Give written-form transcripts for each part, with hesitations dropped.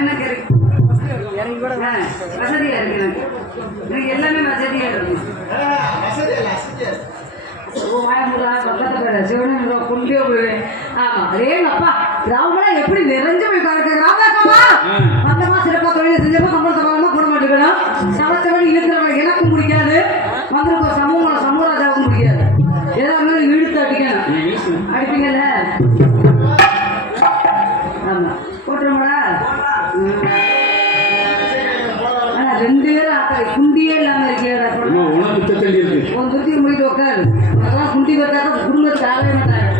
என்ன கேட்க வசதியா இருக்கு எனக்கு எல்லாமே வசதியா இருக்கு எப்படி நிறைஞ்சு போய் அந்த மாசம் சிறப்பா தொழில் செஞ்சப்போ சம்பளத்தை போட மாட்டேங்கிறோம் சமைச்சவன் இழுக்கிறவன் எனக்கும் பிடிக்காது வந்திருக்க சமூகராஜாவுக்கும் பிடிக்காது ஏதாவது இழுத்து அடிக்கணும் அடிப்பீங்கல்ல ஆமா போட்டுருமாடா ரெண்டு பேரும் குண்டியே இல்லாம இருக்கேன் குட்டி முடிட்டு உட்காரு அதெல்லாம் குண்டி வச்சாக்க குடும்பத்துக்கு ஆகவே மாட்டாங்க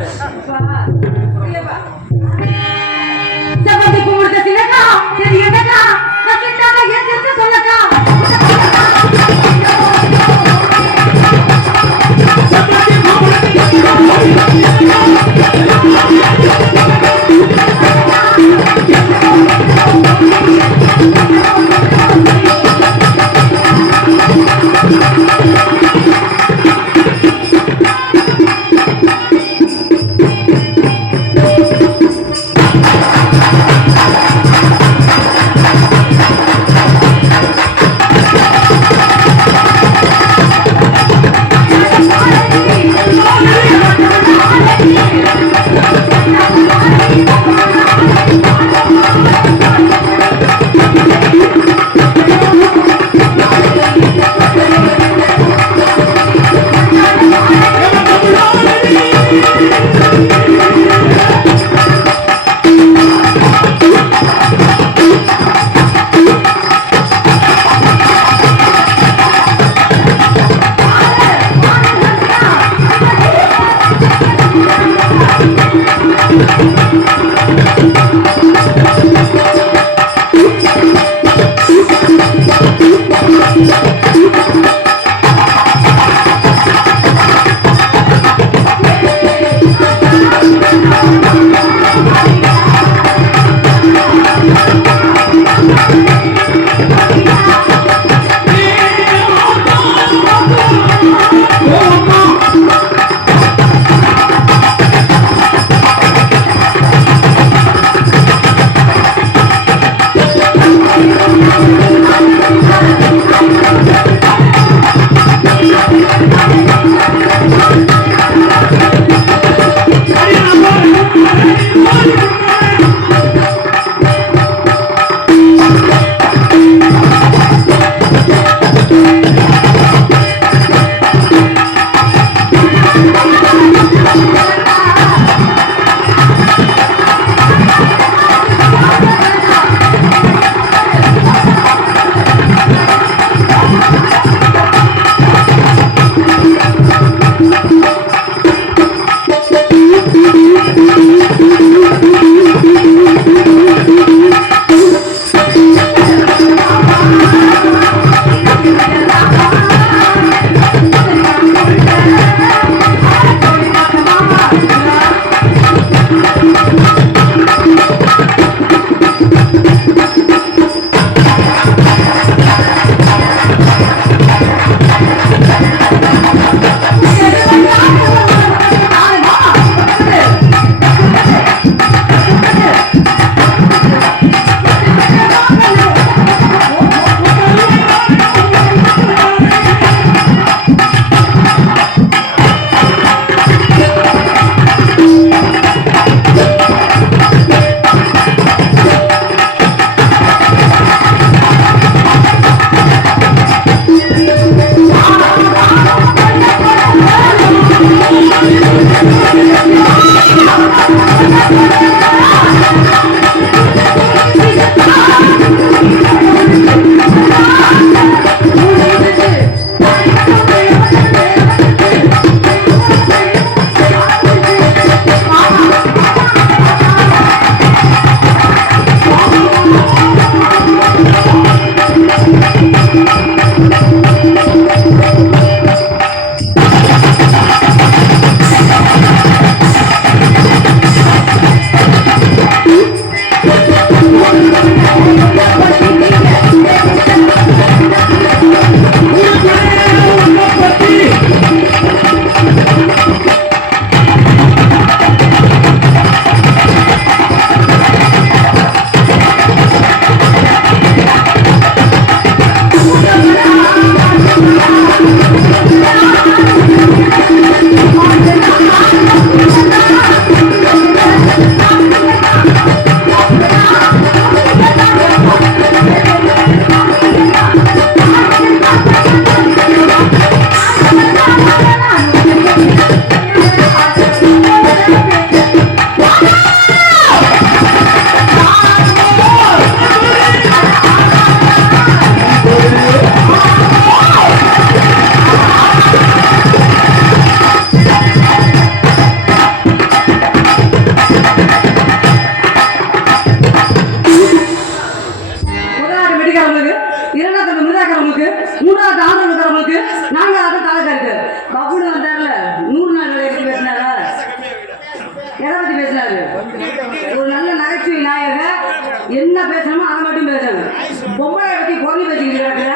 என்ன பேசணுமோ அதை மட்டும் பேசணும். பொம்பளை பத்தி குரல் பேசிக்கிட்டு இருக்கிற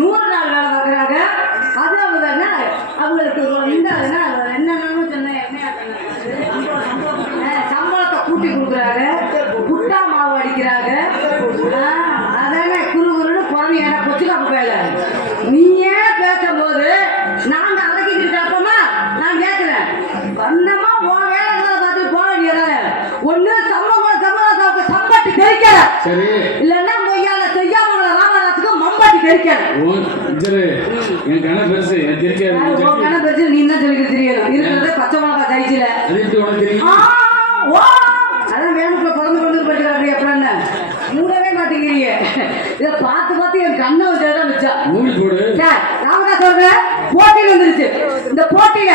100 நாள் வேலை பார்க்குறாங்க. அது அவங்க என்ன அவங்களுக்கு இந்த என்னன்னு சொன்னேன், சம்பளத்தை கூட்டி கொடுக்குறாங்க, புட்டா மாவு அடிக்கிறாங்க. அதானே குறுகுறுன்னு குரல் எனக்கு கொச்சுக்காப்பு பேல. நீயே பேசும்போது நாங்க அடக்கிக்கிட்டு இருப்போமா? நான் கேட்கிறேன், வந்தமா உன் வேலைகளை பார்த்து போக வேண்டியதானே. ஒண்ணு சம்பட்டி தெரிக்கல, இல்லன்னா மொய்யால செய்யாம ராமராஜுக்கு மம்பட்டி தெரிக்கல. என் கண பெருசு கண பெருசு நீ தான் சொல்லி தெரியணும். இருக்கிறத பச்சை மிளகா கைச்சில அதான் வேணுக்குள்ள குழந்தை படிக்கிறாரு. எப்படின்னு மூடவே மாட்டேங்கிறீங்க. இதை பார்த்து பார்த்து என் கண்ணை வச்சுதான் வச்சா. ராமதா சொல்ற போட்டியில் வந்துருச்சு. இந்த போட்டியில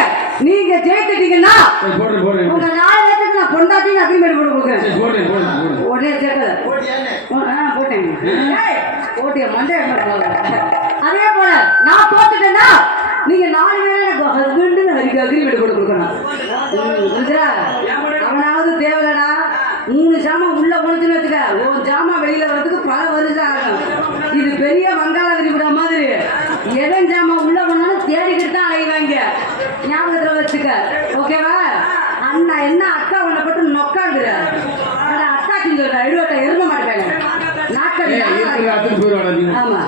நீங்க ஜெயித்துட்டீங்கன்னா உங்க 4 பேருக்கு நான் பொண்டாட்டின்னு அக்ரிமெண்ட் போட்டு கொடுக்குறேன். உடனே சேர்க்கல போட்டேன். போட்டிய மண்டே அதே போல நான் தோத்துட்டேன்னா நீங்க 4 பேரும் எனக்கு ஹஸ்பண்ட் அதுக்கு அக்ரிமெண்ட் போட்டு கொடுக்கணும். அவனாவது தேவைடா. 3 ஜாமான் உள்ள போனச்சுன்னு வச்சுக்க, ஒரு ஜாமான் வெளியில வர்றதுக்கு பல வருஷம் ஆகும். இது பெரிய வங்காளகிரி விட மாதிரி எவன் ஜாமான் உள்ள போனாலும் தேடிக்கிட்டு தான் அலைவாங்க. ஞாபகத்துல வச்சுக்க, ஓகேவா? அண்ணா என்ன அக்கா உன்னை போட்டு நொக்காந்துற அக்கா சொல்ற எழுவட்ட இருக்க மாட்டேங்க. ஆமா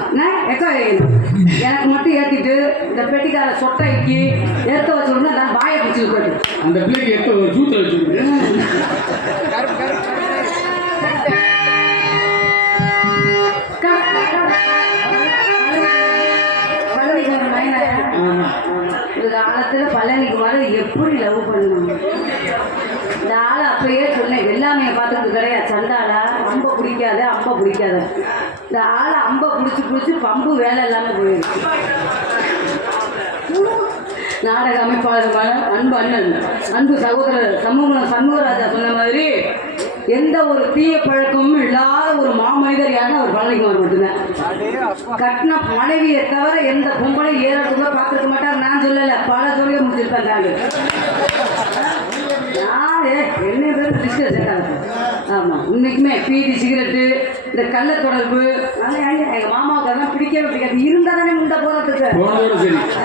எக்கா எனக்கு மட்டும் ஏத்திட்டு இந்த பெட்டிக்கார சொட்டைக்கு ஏத்த வச்சு நான் வாயை பிடிச்சிருக்கேன். அந்த பிள்ளைக்கு ஏத்த ஒரு ஜூத்த வச்சிருக்கேன். காலத்துல பழனிக்கு வர எப்படி லவ் பண்ணணும்? இந்த ஆளை அப்பயே சொன்னேன், எல்லாமே பார்த்துட்டு கிடையாது. சண்டாளா அம்ப பிடிக்காத அம்ப பிடிக்காத. இந்த ஆளை அம்ப பிடிச்சி பம்பு வேலை இல்லாமல் போயிருக்கு. நாடக அமைப்பாளருமான அன்பு அண்ணன், அன்பு சகோதரர் சண்முகராஜா சொன்ன மாதிரி எந்த ஒரு தீய பழக்கமும் இல்லாத ஒரு மாமனிதர் யாருன்னா அவர் பழனிக்குமார் மட்டும்தான். கட்டின மனைவியை தவிர எந்த பொம்பளை ஏறக்குள்ள பார்த்துருக்க மாட்டார். நான் சொல்லலை, பல சொல்லிய முடிச்சிருப்பேன். தாங்க என்ன பேர் டிஸ்கஸ் ஆகுது. ஆமாம், இன்னைக்குமே பீடி சிகரெட்டு இந்த கள்ள தொடர்பு எங்கள் மாமாவுக்கு அதெல்லாம் பிடிக்கவே பிடிக்காது. இருந்தால் தானே முண்டை போகிறதுக்கு.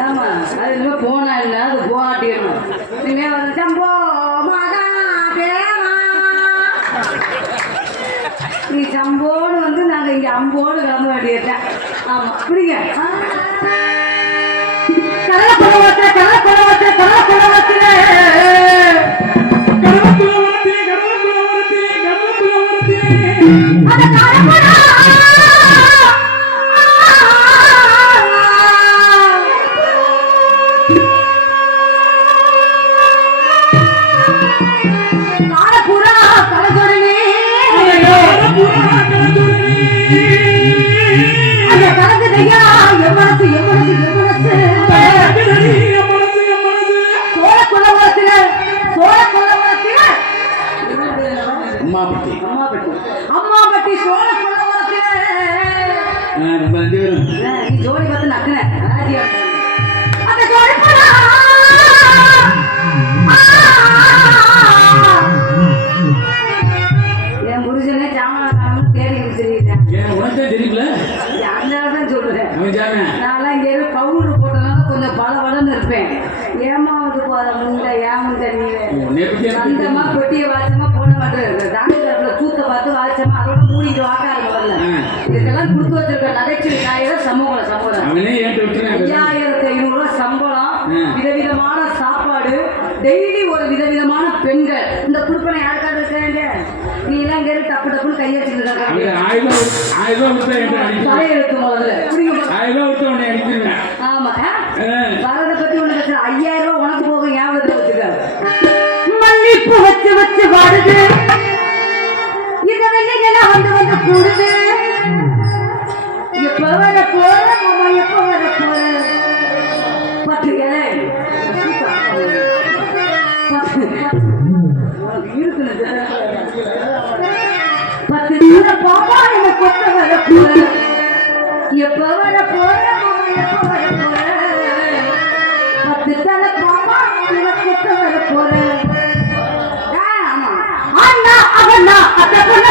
ஆமாம், அது இன்னும் போனா இல்லை, அது போராட்டிடணும். இனிமே வந்து சம்போ மகா தேவா நீ சம்போன்னு வந்து நாங்கள் இங்கே அம்போன்னு கிளம்ப வேண்டியிருக்கேன். ஆமாம், புரியுங்க. கடலை குளவத்தில் கடலை குளவத்தில் கடலை குளவத்தில் அம்மாபட்டி சோழ ஜோடி பார்த்து நக்குனேன். என் புருஷனே சாமன் தேடி தெரியுங்கள தான் சொல்றேன். நான் இங்க கவுண்டர் போட்டனால கொஞ்சம் பல வளர்ந்து இருப்பேன். ஏமாவது போற முண்டை ஏமுண்ட நீ அந்தமா பெட்டியை வாச்சமா போன மாட்டேன். தாண்டில தூத்த பார்த்து வாச்சமா அதோட மூடிட்டு வாக்காரு வரல. இதுக்கெல்லாம் கொடுத்து வச்சிருக்க நகைச்சுவை நாயகர் சமூகம் 5500 சம்பளம், விதவிதமான சாப்பாடு, டெய்லி ஒரு விதவிதமான பெண்கள். இந்த குடுப்பனை யாருக்காவது இருக்காங்க? நீ எல்லாம் இங்க டப்பு டப்புன்னு கையெழுத்து தலையெழுத்து முதல்ல. ஆமா, வரதை பத்தி ஒண்ணு பிரச்சனை. 5000 ரூபாய் உனக்கு போக ஞாபகத்தை வச்சுக்க. மல்லிப்பூ வச்சு வச்சு வாடுது, இந்த வெள்ளிங்களா வந்து வந்து கூடுது. எப்ப வர போற மாமா, எப்ப வர போற? 10 இலை பாப்பா என்ன கொத்த வர போற? எப்ப வர போற மாமா, எப்ப வர போற? 10 தலை பாப்பா என்ன கொத்த வர போற? ஆமா, அண்ணா அவண்ணா அத்த பொண்ண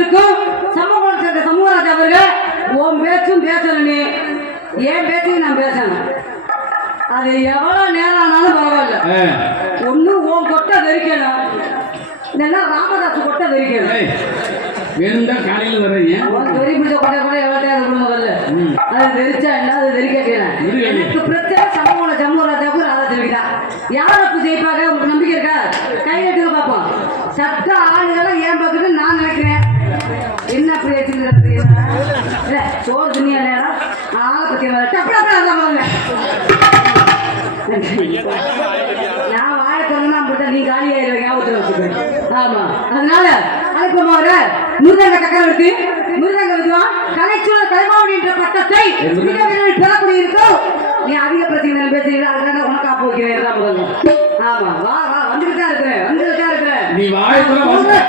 இருக்கும் சமூகம் சேர்ந்த சமூகராஜ் அவர்கள் உன் பேச்சும் பேசணும் நீ என் பேச்சையும் நான் பேசணும் அது எவ்வளவு நேரம் ஆனாலும் பரவாயில்ல ஒண்ணு உன் கொட்டை வெறிக்கணும் இல்லைன்னா ராமதாஸ் கொட்டை வெறிக்கணும் வேணும்டா காலையில வர்றீங்க வெறி பிடிச்ச கொட்டை கூட எவ்வளோ தேவை முதல்ல அது வெறிச்சா என்ன அது வெறிக்கணும் எனக்கு பிரச்சனை சமூகராஜாவுக்கு ராதா தெரிவிக்கிறா யார் அப்ப ஜெயிப்பாங்க உங்களுக்கு நம்பிக்கை இருக்கா கை கட்டுங்க பார்ப்போம் சட்ட ஆளுகளை ஏன் பார்க்குறது நான் நினைக்கிறேன் என்ன அப்படி வச்சுக்கிறது இல்லை சோறு துணியா நேரம் ஆளை பற்றி வாங்க நான் வாய சொன்னா அப்படித்தான் நீ காலி ஆயிடுவேன் ஞாபகத்தில் வச்சுக்கேன் ஆமா அதனால அனுப்பமாக முருகங்க கக்கரம் எடுத்து முருகங்க விதுவான் கலைச்சூழல் கலைமாவடி என்ற பட்டத்தை மிக விரைவில் பெறக்கூடிய இருக்கும் நீ அதிக பிரச்சனை பேசுறீங்களா அதனால உனக்கா போய்க்கிறேன் முதல்ல ஆமா வா வா வந்துட்டு தான் இருக்கிறேன் நீ வாய்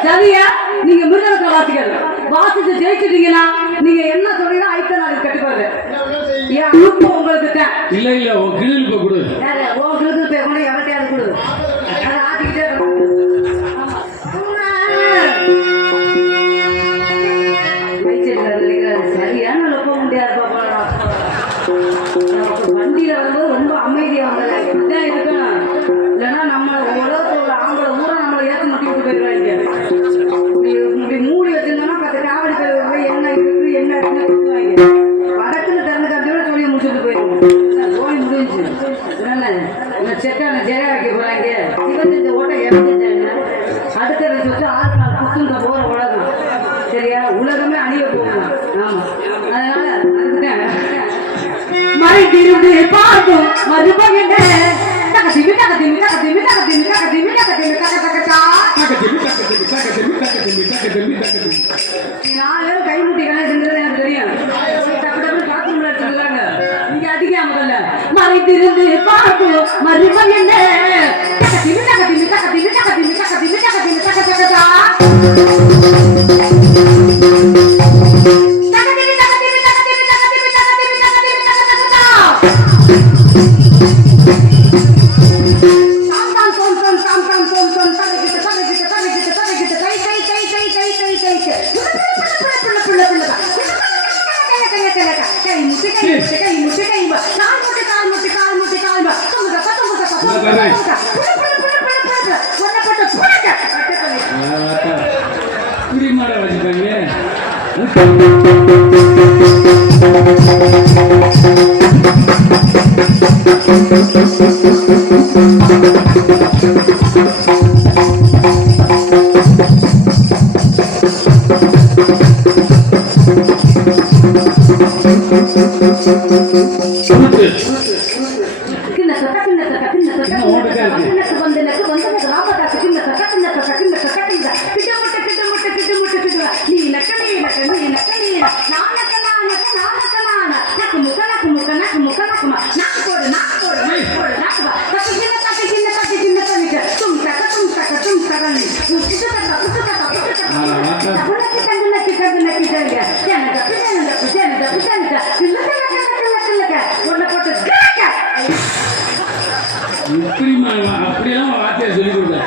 சரியா நீங்க மிருகத்தை வாசிக்கணும் வாசிச்சு ஜெயிச்சிட்டீங்கன்னா நீங்க என்ன சொல்றீங்களோ ஐத்த நாள் கட்டுப்பாரு ஏன் அனுப்பு உங்களுக்கு தான் இல்ல உன் கிழில் போய் கொடு உன் கிழக்கு போய் கொண்டு எவட்டையாவது கொடு அதை ஆட்டிக்கிட்டே சரியான லொப்ப முடியாது வண்டியில வரும்போது ரொம்ப அமைதியா வந்தது இப்படிதான் இருக்கணும் இல்லைன்னா நம்ம உலகத்தோட ஆம்பளை ஊரை நம்மளை ஏற்ற முட்டி விட்டு போயிருவாங்க இப்படி மூடி வச்சிருந்தோம்னா பத்து காவடி போய் என்ன இருக்கு என்ன இருக்குன்னு சொல்லுவாங்க வடக்குன்னு திறந்து காட்டியோட சொல்லி முடிச்சுட்டு போயிருவோம் போய் முடிஞ்சு என்ன செக்கான ஜெயா வைக்க போறாங்க சிவஞ்ச ஓட்டை இறந்துச்சாங்க அடுத்த வச்சு ஆறு நாள் புத்துங்க போற உலகம் சரியா உலகமே அணிய போகலாம் ஆமா அதனால அதுக்குதான் மறைந்திருந்து பார்க்கும் மறுபடியும் நாலு கைமுட்டி கணேசன்றது எனக்கு தெரியும் டப்பு டப்பு பாத்ரூம்ல எடுத்துக்கிறாங்க நீங்க அடிக்காம முதல்ல மறைந்திருந்து பார்க்கும் மறுபடியும் குடிமாட வச்சுட்டாங்க அப்படியெல்லாம் வார்த்தையை சொல்லி கொடுக்க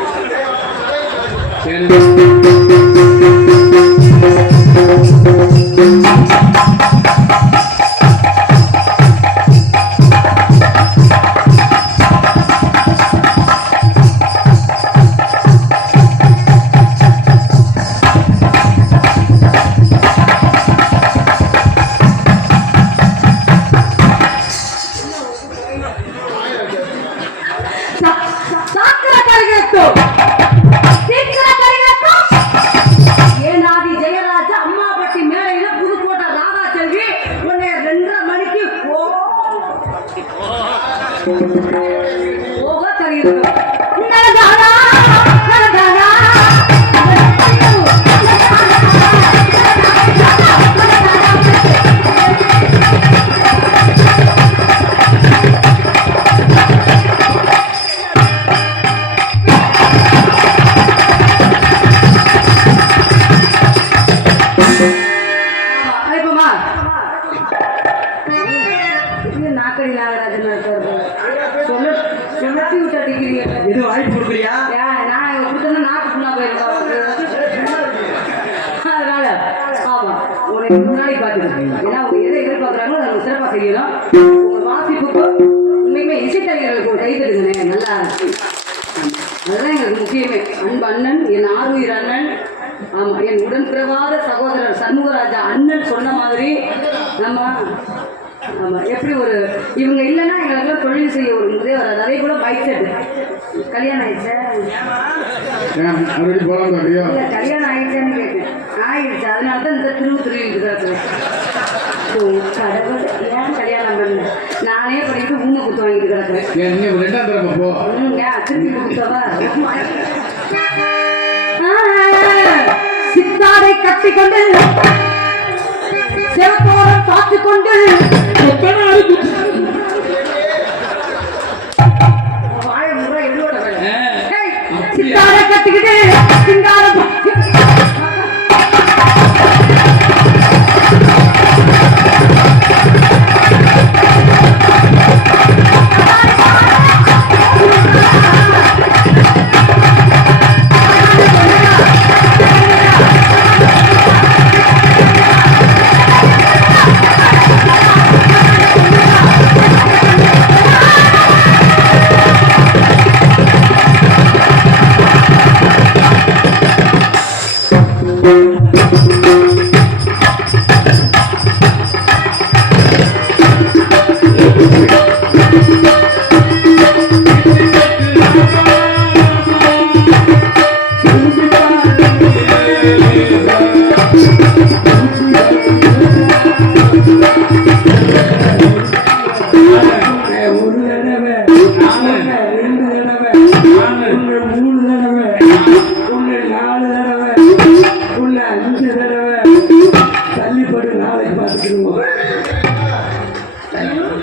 இது வாய்ப்பு கொடுக்குறியா அவங்களை முன்னாடி பார்த்துக்கணும். ஏன்னா அவங்க எதை எதிர்பார்க்குறாங்களோ அதை நம்ம சிறப்பாக செய்யணும். உங்கள் வாசிப்புக்கு உண்மையுமே இசைக்கலைஞர்களுக்கு ஒரு கைதட்டுங்கண்ணே, நல்லா அதுதான் எங்களுக்கு முக்கியமே. அன்பு அண்ணன், என் ஆறுயிர் அண்ணன், ஆமாம் என் உடன்பிறவாத சகோதரர் சண்முகராஜா அண்ணன் சொன்ன மாதிரி நம்ம ஆமாம் எப்படி ஒரு இவங்க இல்லைன்னா எங்களுக்கெல்லாம் தொழில் செய்ய ஒரு முதே வராது. அதே போல் பைக் செட்டு கல்யாணம் ஆயிடுச்சா இல்லை கல்யாணம் ஆயிடுச்சான்னு கேட்டேன். ஆயிடுச்சு, அதனால தான் இந்த திருவிட்டு கிடக்குறேன். கடவுள் ஏன் கல்யாணம் பண்ண நானே பண்ணிட்டு ஊமை குத்து வாங்கிட்டு கிடக்குறேன். திருப்பி குத்தவா சித்தாரை கட்டிக்கொண்டு சிவத்தோரம் காத்துக்கொண்டு வாழ முறை என்னோட சித்தாரை கட்டிக்கிட்டு சிங்காரம் ஐநூறு